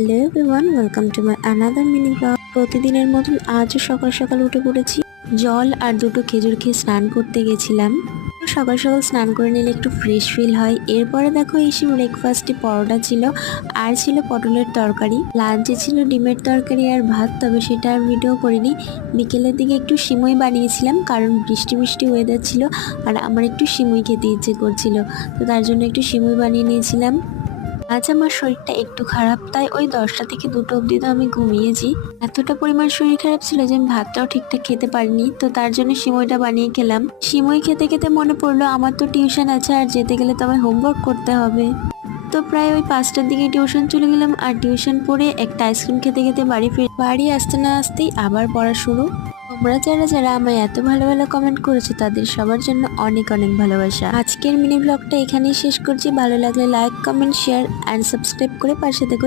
Hello everyone, welcome to my another mini blog. প্রতিদিনের মতন আজও সকাল সকাল উঠে পড়েছি। জল আর দুটো খেজুর খেয়ে স্নান করতে গেছিলাম। সকাল সকাল স্নান করে নিলে একটু ফ্রেশ ফিল হয়। এরপরে দেখো এসে ব্রেকফাস্টে পরোটা ছিল আর ছিল পটলের তরকারি। লাঞ্চে ছিল ডিমের তরকারি আর ভাত, তবে সেটা আর ভিডিও করিনি। বিকেলের দিকে একটু সিমই বানিয়েছিলাম, কারণ বৃষ্টি বৃষ্টি ওয়েদার ছিল আর আমার একটু সিমই খেতে ইচ্ছে করছিল, তো তার জন্য একটু সিমই বানিয়ে নিয়েছিলাম। আজ আমার শরীরটা একটু খারাপ, তাই ওই 10টা থেকে 2টো অবধি তো আমি ঘুমিয়েছি। এতটা পরিমাণ শরীর খারাপ ছিল যে আমি ভাতটাও ঠিকঠাক খেতে পারিনি, তো তার জন্য সিমইটা বানিয়ে খেলাম। সিমই খেতে খেতে মনে পড়লো আমার তো টিউশন আছে আর যেতে গেলে তো আমার হোমওয়ার্ক করতে হবে। তো প্রায় ওই 5টার দিকে টিউশন চলে গেলাম আর টিউশন পড়ে একটা আইসক্রিম খেতে খেতে বাড়ি আসতে না আসতেই আবার পড়া শুরু। তোমরা যারা যারা আমায় এত ভালো ভালো কমেন্ট করেছো তাদের সবার জন্য অনেক অনেক ভালোবাসা। আজকের মিনি ব্লগটা এখানেই শেষ করছি। ভালো লাগলে like, comment, share and subscribe করে পাশে থেকো।